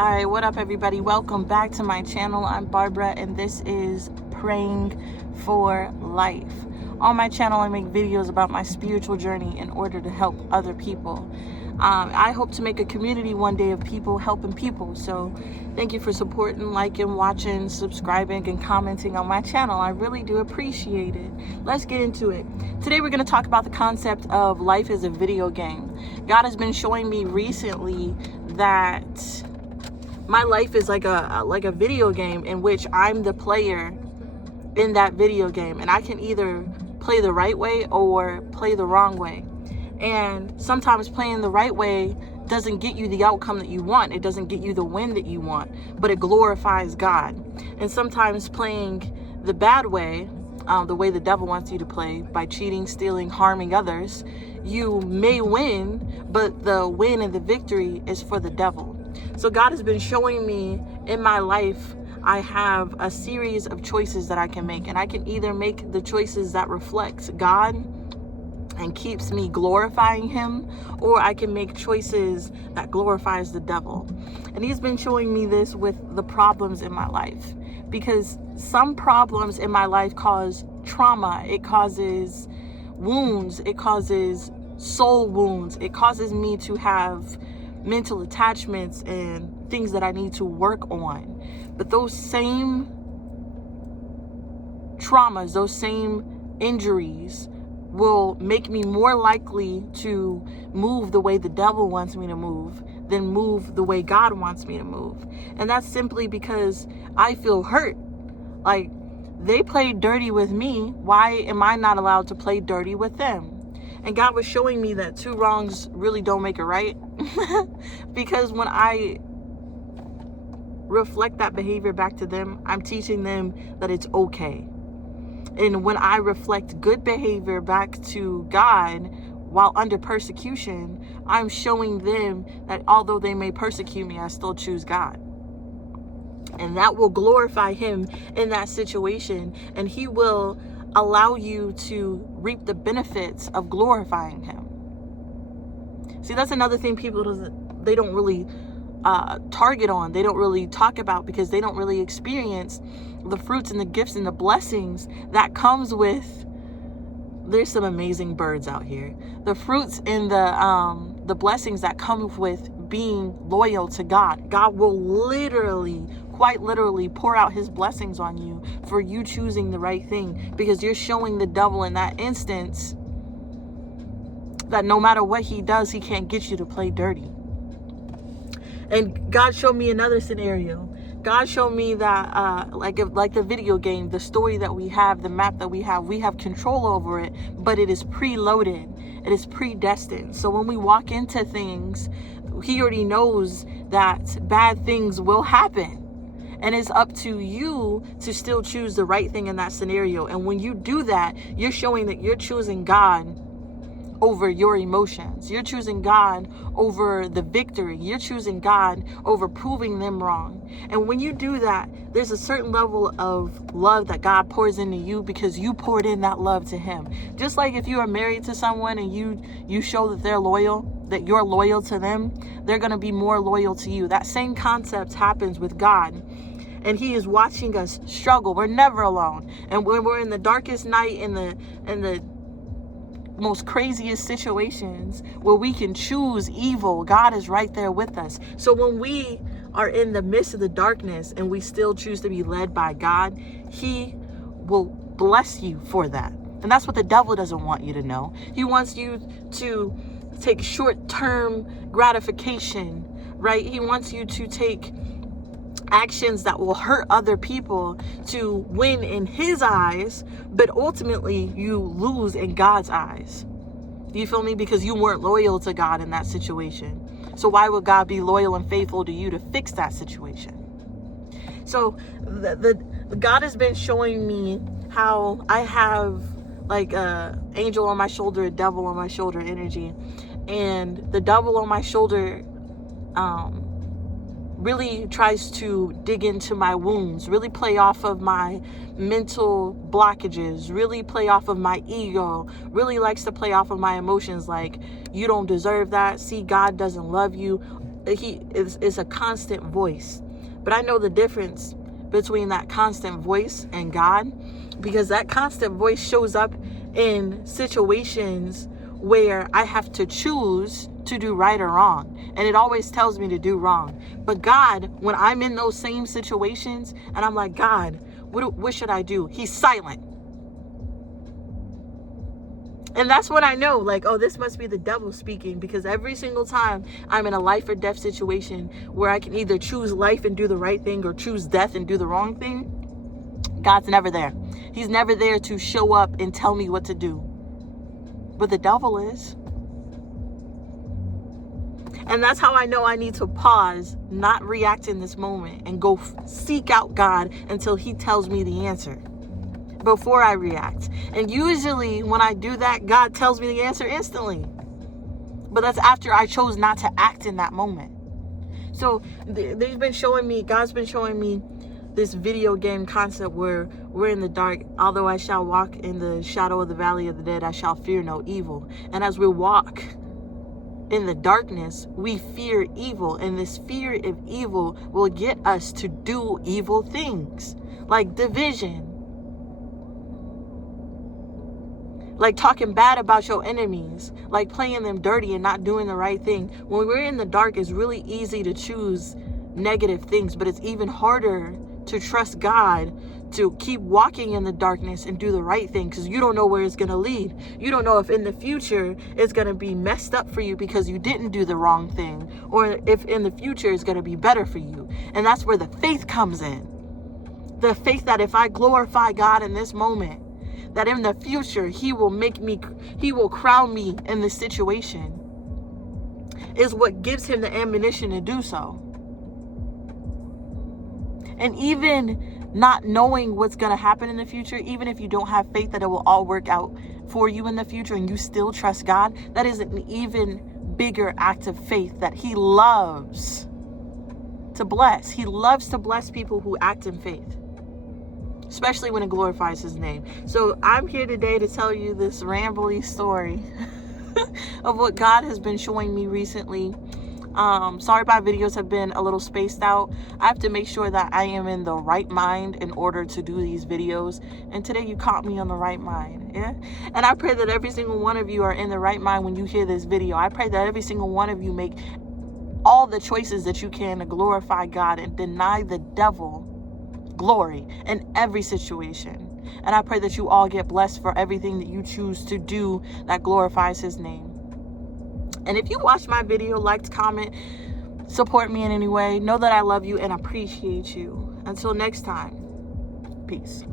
Alright, what up everybody? Welcome back to my channel. I'm Barbara and this is Praying for Life. On my channel I make videos about my spiritual journey in order to help other people. I hope to make a community one day of people helping people. So thank you for supporting, liking, watching, subscribing, and commenting on my channel. I really do appreciate it. Let's get into it. Today we're going to talk about the concept of life as a video game. God has been showing me recently that my life is like a video game in which I'm the player in that video game, and I can either play the right way or play the wrong way. And sometimes playing the right way doesn't get you the outcome that you want. It doesn't get you the win that you want, but it glorifies God. And sometimes playing the bad way, the way the devil wants you to play, by cheating, stealing, harming others, you may win, but the win and the victory is for the devil. So God has been showing me in my life, I have a series of choices that I can make, and I can either make the choices that reflect God and keeps me glorifying him, or I can make choices that glorifies the devil. And he's been showing me this with the problems in my life, because some problems in my life cause trauma, it causes wounds, it causes soul wounds, it causes me to have mental attachments and things that I need to work on. But those same traumas, those same injuries will make me more likely to move the way the devil wants me to move than move the way God wants me to move. And that's simply because I feel hurt. Like, they played dirty with me. Why am I not allowed to play dirty with them? And God was showing me that two wrongs really don't make it right. Because when I reflect that behavior back to them, I'm teaching them that it's okay. And when I reflect good behavior back to God while under persecution, I'm showing them that although they may persecute me, I still choose God. And that will glorify him in that situation, and he will allow you to reap the benefits of glorifying him. See, that's another thing people they don't really target on, they don't really talk about, because they don't really experience the fruits and the gifts and the blessings that comes with. There's some amazing birds out here. The fruits and the blessings that come with being loyal to God. God will literally, quite literally, pour out his blessings on you for you choosing the right thing, because you're showing the devil in that instance that no matter what he does, he can't get you to play dirty. And God showed me another scenario. God showed me that like the video game, the story that we have, the map that we have control over it, but it is preloaded. It is predestined. So when we walk into things, he already knows that bad things will happen. And it's up to you to still choose the right thing in that scenario. And when you do that, you're showing that you're choosing God over your emotions. You're choosing God over the victory. You're choosing God over proving them wrong. And when you do that, there's a certain level of love that God pours into you because you poured in that love to him. Just like if you are married to someone and you show that they're loyal, that you're loyal to them, they're going to be more loyal to you. That same concept happens with God. And he is watching us struggle. We're never alone. And when we're in the darkest night, in the most craziest situations where we can choose evil, God is right there with us. So when we are in the midst of the darkness and we still choose to be led by God, he will bless you for that. And that's what the devil doesn't want you to know. He wants you to take short-term gratification, right? He wants you to take actions that will hurt other people to win in his eyes, but ultimately you lose in God's eyes. Do you feel me? Because you weren't loyal to God in that situation. So why would God be loyal and faithful to you to fix that situation? So the God has been showing me how I have like a angel on my shoulder, a devil on my shoulder energy, and the devil on my shoulder really tries to dig into my wounds, really play off of my mental blockages, really play off of my ego, really likes to play off of my emotions, like, you don't deserve that, see, God doesn't love you, he is a constant voice. But I know the difference between that constant voice and God, because that constant voice shows up in situations where I have to choose to do right or wrong, and it always tells me to do wrong. But God, when I'm in those same situations and I'm like, God, what should I do? He's silent. And that's when I know, like, oh, this must be the devil speaking, because every single time I'm in a life or death situation where I can either choose life and do the right thing or choose death and do the wrong thing, God's never there. He's never there to show up and tell me what to do. But the devil is. And that's how I know I need to pause, not react in this moment, and go seek out God until he tells me the answer before I react. And usually when I do that, God tells me the answer instantly. But that's after I chose not to act in that moment. So God's been showing me this video game concept where we're in the dark. Although I shall walk in the shadow of the valley of the dead, I shall fear no evil. And as we walk in the darkness, we fear evil. And this fear of evil will get us to do evil things, like division, like talking bad about your enemies, like playing them dirty and not doing the right thing. When we're in the dark, it's really easy to choose negative things, but it's even harder to trust God to keep walking in the darkness and do the right thing, because you don't know where it's going to lead. You don't know if in the future it's going to be messed up for you because you didn't do the wrong thing, or if in the future it's going to be better for you. And that's where the faith comes in. The faith that if I glorify God in this moment, that in the future he will crown me in this situation, is what gives him the ammunition to do so. And even not knowing what's going to happen in the future, even if you don't have faith that it will all work out for you in the future and you still trust God, that is an even bigger act of faith that he loves to bless. He loves to bless people who act in faith, especially when it glorifies his name. So I'm here today to tell you this rambly story of what God has been showing me recently. Sorry my videos have been a little spaced out. I have to make sure that I am in the right mind in order to do these videos. And today you caught me on the right mind. Yeah. And I pray that every single one of you are in the right mind when you hear this video. I pray that every single one of you make all the choices that you can to glorify God and deny the devil glory in every situation. And I pray that you all get blessed for everything that you choose to do that glorifies his name. And if you watched my video, liked, comment, support me in any way, know that I love you and appreciate you. Until next time, peace.